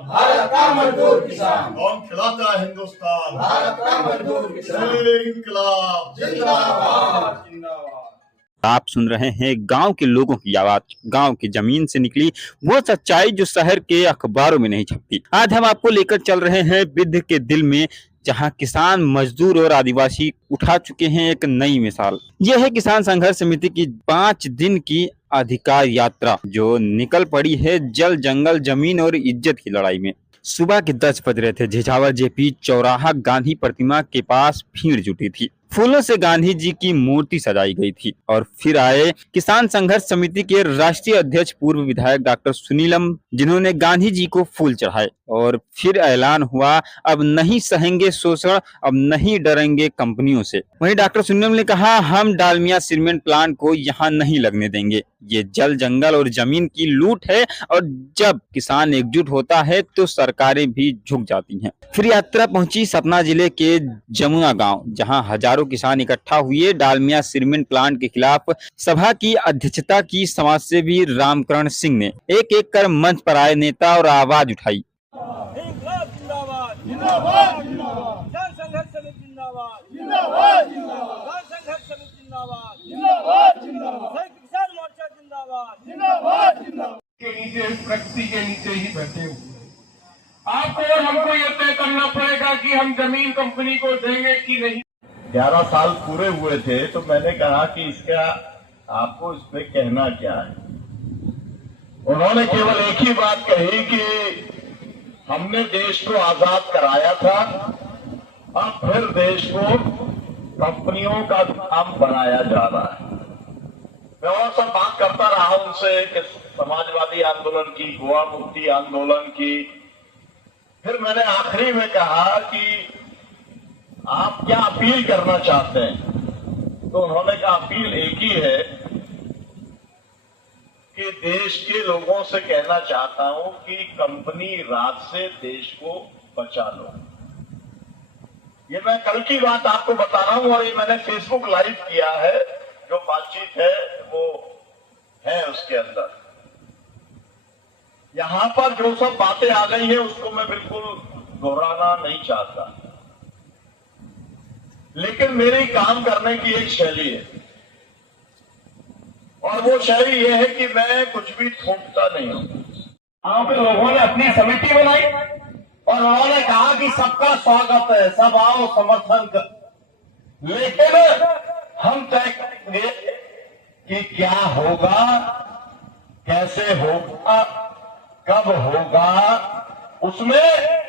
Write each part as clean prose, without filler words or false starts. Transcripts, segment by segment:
भारत का मजदूर किसान। कौन खिलाता है हिंदुस्तान? भारत का मजदूर किसान। इंकलाब जिंदाबाद जिंदाबाद। आप सुन रहे हैं गांव के लोगों की आवाज, गांव की जमीन से निकली वो सच्चाई जो शहर के अखबारों में नहीं छपती। आज हम आपको लेकर चल रहे हैं विद्य के दिल में, जहां किसान, मजदूर और आदिवासी उठा चुके हैं एक नई मिसाल। यह है किसान संघर्ष समिति की 5 दिन की अधिकार यात्रा, जो निकल पड़ी है जल, जंगल, जमीन और इज्जत की लड़ाई में। सुबह के 10 बज रहे थे। झिझावर जेपी चौराहा गांधी प्रतिमा के पास भीड़ जुटी थी। फूलों से गांधी जी की मूर्ति सजाई गई थी और फिर आए किसान संघर्ष समिति के राष्ट्रीय अध्यक्ष पूर्व विधायक डॉक्टर सुनीलम, जिन्होंने गांधी जी को फूल चढ़ाए। और फिर ऐलान हुआ, अब नहीं सहेंगे शोषण, अब नहीं डरेंगे कंपनियों से। वहीं डॉक्टर सुनीलम ने कहा, हम डालमिया सीमेंट प्लांट को यहाँ नहीं लगने देंगे। ये जल, जंगल और जमीन की लूट है और जब किसान एकजुट होता है तो सरकारें भी झुक जाती हैं। फिर यात्रा पहुंची सतना जिले के जमुआ गांव, जहां हजारों किसान इकट्ठा हुए। डालमिया सीमेंट प्लांट के खिलाफ सभा की अध्यक्षता की समाजसेवी रामकरण सिंह ने। एक एक कर मंच पर आए नेता और आवाज उठाई। जिंदाबाद जिंदाबाद जिंदाबाद, किसान संघर्ष समिति जिंदाबाद जिंदाबाद जिंदाबाद, किसान संघर्ष समिति जिंदाबाद जिंदाबाद जिंदाबाद, किसान मोर्चा जिंदाबाद जिंदाबाद जिंदाबाद। के नीचे, प्रकृति के नीचे ही बैठे हुए आपको और हमको ये तय करना पड़ेगा कि हम जमीन कंपनी को देंगे कि नहीं। 11 साल पूरे हुए थे तो मैंने कहा कि इसका आपको इस पे कहना क्या है। उन्होंने केवल एक ही बात कही कि हमने देश को आजाद कराया था, अब फिर देश को कंपनियों का काम बनाया जा रहा है। मैं और सब बात करता रहा उनसे कि समाजवादी आंदोलन की, गोवा मुक्ति आंदोलन की। फिर मैंने आखिरी में कहा कि आप क्या अपील करना चाहते हैं, तो उन्होंने कहा अपील एक ही है कि देश के लोगों से कहना चाहता हूं कि कंपनी राज से देश को बचा लो। ये मैं कल की बात आपको बता रहा हूं और ये मैंने फेसबुक लाइव किया है। जो बातचीत है वो है उसके अंदर। यहां पर जो सब बातें आ गई है उसको मैं बिल्कुल दोहराना नहीं चाहता, लेकिन मेरी काम करने की एक शैली है और वो शैली ये है कि मैं कुछ भी थोपता नहीं हूं। आप लोगों ने अपनी समिति बनाई और उन्होंने कहा कि सबका स्वागत है, सब आओ समर्थन कर, लेकिन हम तय करेंगे कि क्या होगा, कैसे होगा, कब होगा, उसमें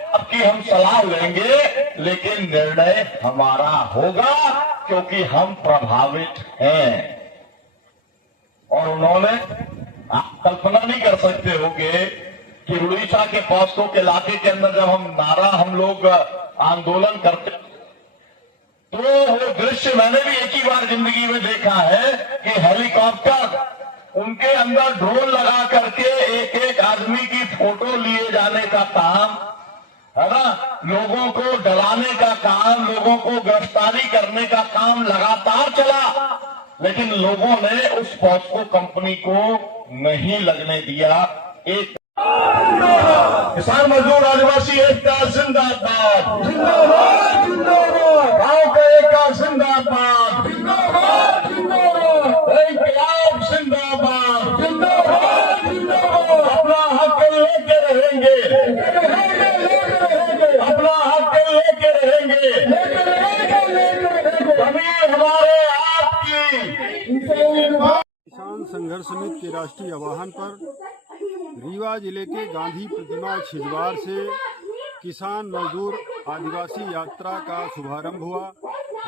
आपकी हम सलाह लेंगे, लेकिन निर्णय हमारा होगा क्योंकि हम प्रभावित हैं। और उन्होंने, आप कल्पना नहीं कर सकते होंगे कि उड़ीसा के पौस्तों के इलाके के अंदर जब हम लोग आंदोलन करते तो वो दृश्य मैंने भी एक ही बार जिंदगी में देखा है कि हेलीकॉप्टर उनके अंदर ड्रोन लगा करके एक एक आदमी की फोटो लिए जाने का काम है ना, लोगों को डराने का काम, लोगों को गिरफ्तारी करने का काम लगातार चला, लेकिन लोगों ने उस पॉस्को कंपनी को नहीं लगने दिया। एक किसान मजदूर आदिवासी एकता जिंदाबाद जिंदाबाद जिंदाबाद, गांव का एकता जिंदाबाद जिंदाबाद जिंदाबाद, इंकलाब जिंदाबाद जिंदाबाद जिंदाबाद। अपना हक लेके रहेंगे, अपना हक लेके रहेंगे, जमीन हमारे आपकी। किसान संघर्ष समिति के राष्ट्रीय आह्वान पर रीवा जिले के गांधी प्रतिमा छिजवार से किसान मजदूर आदिवासी यात्रा का शुभारंभ हुआ।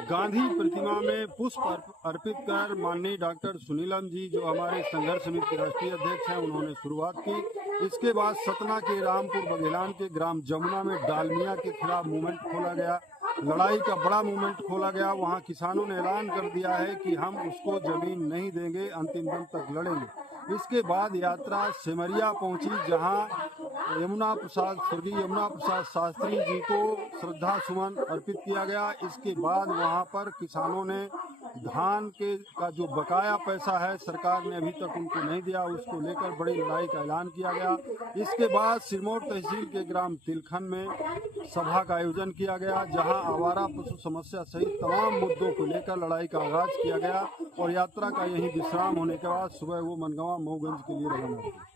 गांधी प्रतिमा में पुष्प अर्पित कर माननीय डॉक्टर सुनीलम जी, जो हमारे संघर्ष समिति के राष्ट्रीय अध्यक्ष हैं, उन्होंने शुरुआत की। इसके बाद सतना के रामपुर बघेलान के ग्राम जमुना में डालमिया के खिलाफ मूवमेंट खोला गया, लड़ाई का बड़ा मूवमेंट खोला गया। वहां किसानों ने ऐलान कर दिया है कि हम उसको जमीन नहीं देंगे, अंतिम दम तक लड़ेंगे। इसके बाद यात्रा सिमरिया पहुंची, जहां यमुना प्रसाद, स्वर्गीय यमुना प्रसाद शास्त्री जी को श्रद्धा सुमन अर्पित किया गया। इसके बाद वहां पर किसानों ने धान के का जो बकाया पैसा है सरकार ने अभी तक उनको नहीं दिया, उसको लेकर बड़ी लड़ाई का ऐलान किया गया। इसके बाद सिरमौर तहसील के ग्राम तिलखन में सभा का आयोजन किया गया, जहां आवारा पशु समस्या सहित तमाम मुद्दों को लेकर लड़ाई का आगाज किया गया और यात्रा का यहीं विश्राम होने के बाद सुबह वो मनगांव मऊगंज के लिए रवाना हुए।